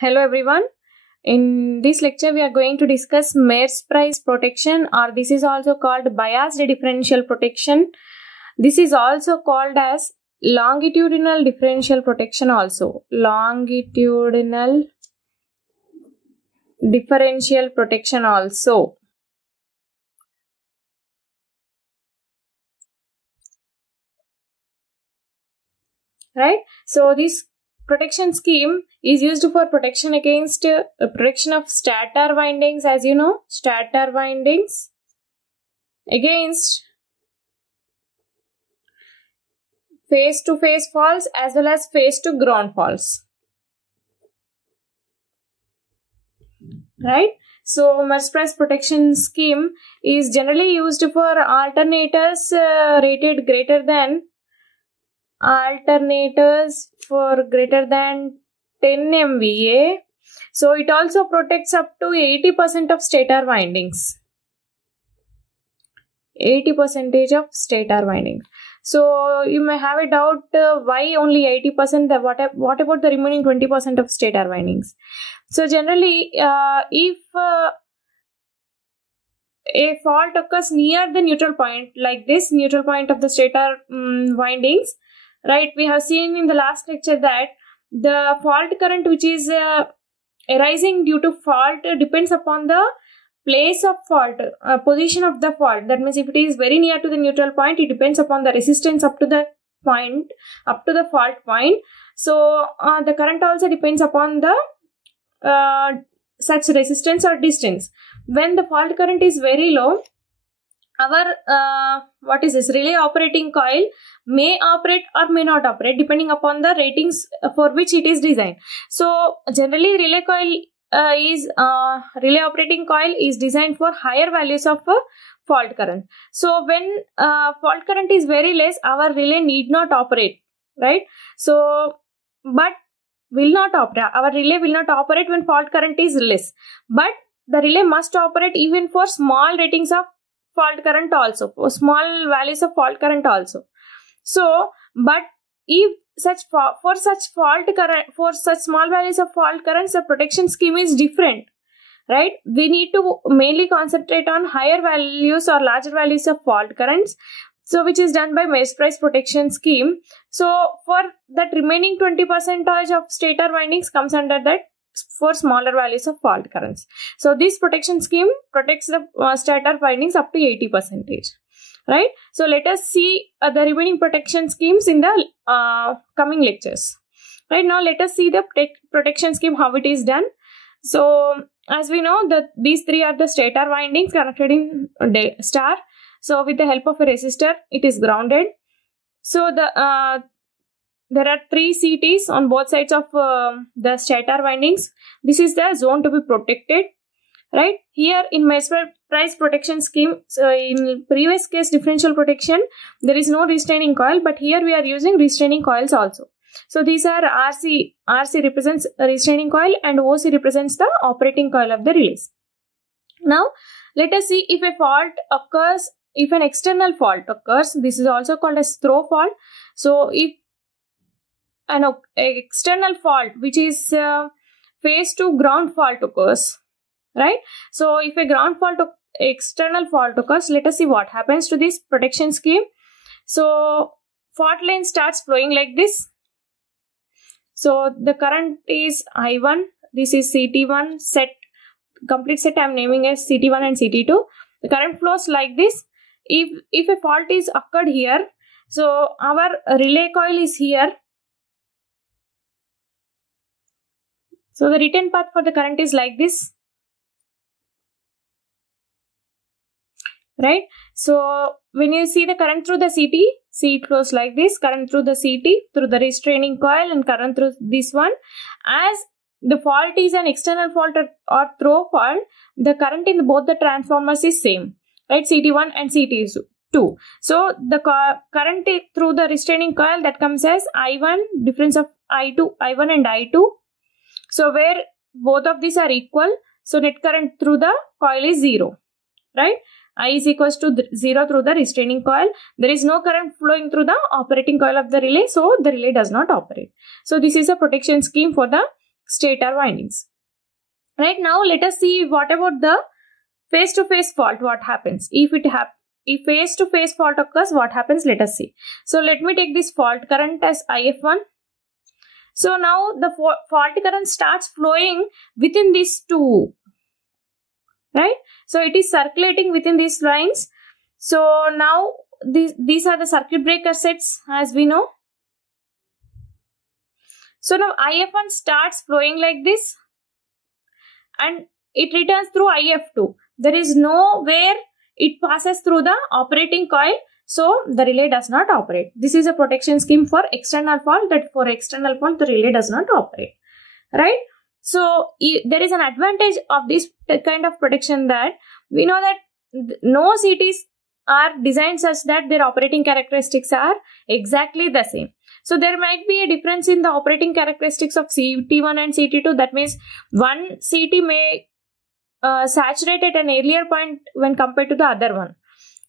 Hello everyone. In this lecture, we are going to discuss Merz price protection, or this is also called biased differential protection. This is also called as longitudinal differential protection also. Longitudinal differential protection also. Right? So this protection scheme is used for protection against protection of stator windings, as you know, stator windings against face-to-face faults as well as face-to-ground faults. Right? So Merz price protection scheme is generally used for alternators rated greater than 10 MVA. So it also protects up to 80% of stator windings. 80% of stator windings. So you may have a doubt, why only 80%? What about the remaining 20% of stator windings? So generally, if a fault occurs near the neutral point, like this neutral point of the stator windings, right? We have seen in the last lecture that the fault current which is arising due to fault depends upon the place of fault, position of the fault. That means if it is very near to the neutral point, it depends upon the resistance up to the point, up to the fault point. So the current also depends upon the such resistance or distance. When the fault current is very low, our relay operating coil may operate or may not operate depending upon the ratings for which it is designed. So generally relay operating coil is designed for higher values of fault current. So when fault current is very less, our relay need not operate, right? So but will not operate. Our relay will not operate when fault current is less, but the relay must operate even for small ratings of fault current also, for small values of fault current also. So, but if for such small values of fault currents, the protection scheme is different, right? We need to mainly concentrate on higher values or larger values of fault currents. So, which is done by Merz price protection scheme. So, for that remaining 20% of stator windings comes under that for smaller values of fault currents. So, this protection scheme protects the stator windings up to 80%. Right? So, let us see the remaining protection schemes in the coming lectures. Right now, let us see the protection scheme, how it is done. So, as we know that these three are the stator windings connected in star. So, with the help of a resistor, it is grounded. So, there are three CTs on both sides of the stator windings. This is the zone to be protected. Right? Here in Merz price protection scheme, so in previous case differential protection, there is no restraining coil, but here we are using restraining coils also. So these are RC represents a restraining coil and OC represents the operating coil of the relays. Now, let us see if a fault occurs, if an external fault occurs. This is also called as throw fault. So if an external fault which is face to ground fault occurs, right? So if a external fault occurs, let us see what happens to this protection scheme. So fault line starts flowing like this. So the current is I1. This is CT1 set, complete set I am naming as CT1 and CT2. The current flows like this. If a fault is occurred here, so our relay coil is here. So the return path for the current is like this. Right? So when you see the current through the CT, see it flows like this, current through the CT, through the restraining coil, and current through this one. As the fault is an external fault or throw fault, the current in both the transformers is same, right? CT1 and CT2. So the current through the restraining coil, that comes as I1, difference of I1 and I2. So where both of these are equal, so net current through the coil is 0, right? I is equals to 0 through the restraining coil. There is no current flowing through the operating coil of the relay, so the relay does not operate. So this is a protection scheme for the stator windings. Right, now let us see what about the face-to-face fault, what happens. If face-to-face fault occurs, what happens, let us see. So let me take this fault current as IF1. So now the fault current starts flowing within these two, right? So it is circulating within these lines. So now these are the circuit breaker sets, as we know. So now IF1 starts flowing like this and it returns through IF2. There is nowhere it passes through the operating coil, so the relay does not operate. This is a protection scheme for external fault, that for external fault the relay does not operate, right? So there is an advantage of this kind of protection, that we know that no CTs are designed such that their operating characteristics are exactly the same. So there might be a difference in the operating characteristics of CT1 and CT2. That means one CT may saturate at an earlier point when compared to the other one.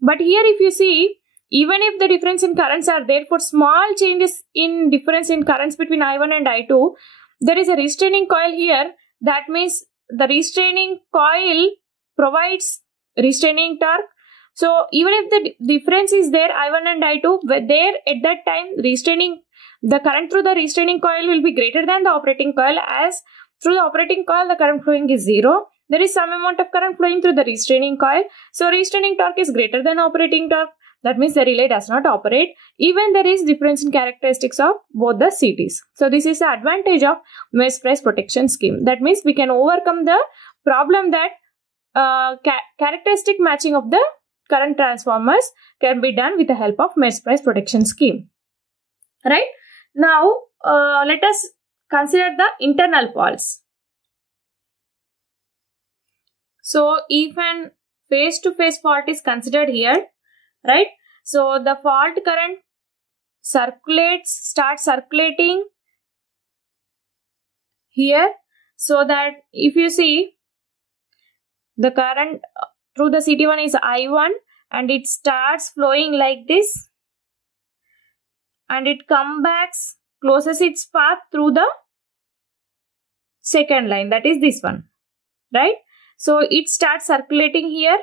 But here if you see, even if the difference in currents are there, for small changes in difference in currents between I1 and I2, there is a restraining coil here. That means the restraining coil provides restraining torque. So even if the difference is there, I1 and I2, there at that time the current through the restraining coil will be greater than the operating coil, as through the operating coil the current flowing is 0. There is some amount of current flowing through the restraining coil. So restraining torque is greater than operating torque. That means the relay does not operate. Even there is difference in characteristics of both the CTs. So this is the advantage of Merz price protection scheme. That means we can overcome the problem that characteristic matching of the current transformers can be done with the help of Merz price protection scheme. Right? Now let us consider the internal faults. So if an face-to-face fault is considered here, right? So the fault current starts circulating here, so that if you see, the current through the CT1 is I1 and it starts flowing like this, and it closes its path through the second line, that is this one, right? So it starts circulating here.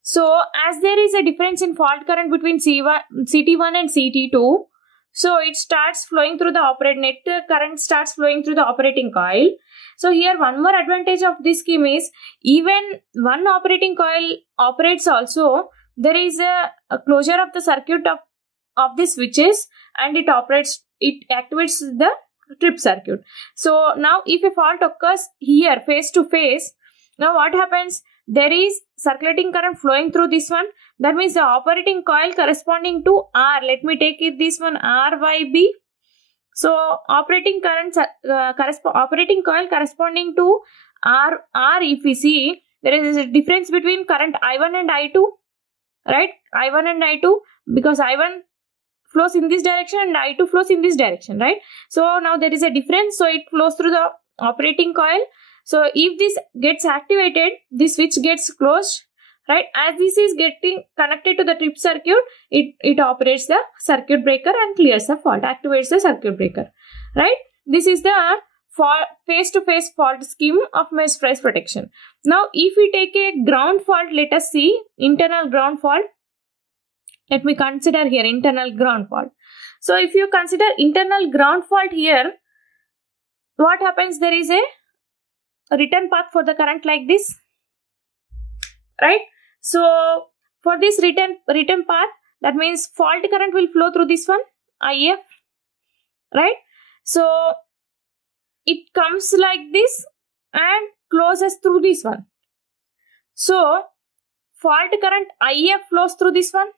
So as there is a difference in fault current between CT1 and CT2, so it starts flowing through the net current starts flowing through the operating coil. So here one more advantage of this scheme is, even one operating coil operates also, there is a closure of the circuit of the switches, and it activates the trip circuit. So now if a fault occurs here face to face, now what happens? There is circulating current flowing through this one. That means the operating coil corresponding to R, let me take it this one, RYB. So operating coil corresponding to R, if we see, there is a difference between current I1 and I2, right? I1 and I2, because I1 flows in this direction and I2 flows in this direction, right? So now there is a difference, so it flows through the operating coil. So if this gets activated, this switch gets closed, right? As this is getting connected to the trip circuit, it operates the circuit breaker and clears the fault, activates the circuit breaker, right? This is the face-to-face fault scheme of Merz price protection. Now if we take a ground fault, let us see internal ground fault. Let me consider here internal ground fault. So if you consider internal ground fault here, what happens? There is a return path for the current like this, right? So for this return path, that means fault current will flow through this one, IF, right? So it comes like this and closes through this one. So fault current IF flows through this one,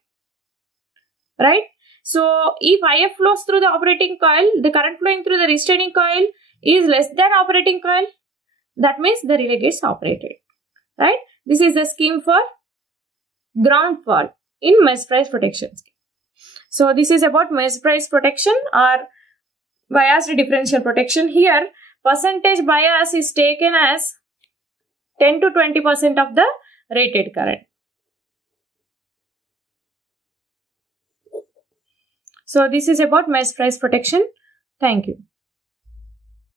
right? So if IF flows through the operating coil, the current flowing through the restraining coil is less than operating coil. That means the relay gets operated, right? This is the scheme for ground fault in Merz price protection scheme. So this is about Merz price protection or biased differential protection. Here percentage bias is taken as 10 to 20% of the rated current. So this is about Merz price protection. Thank you.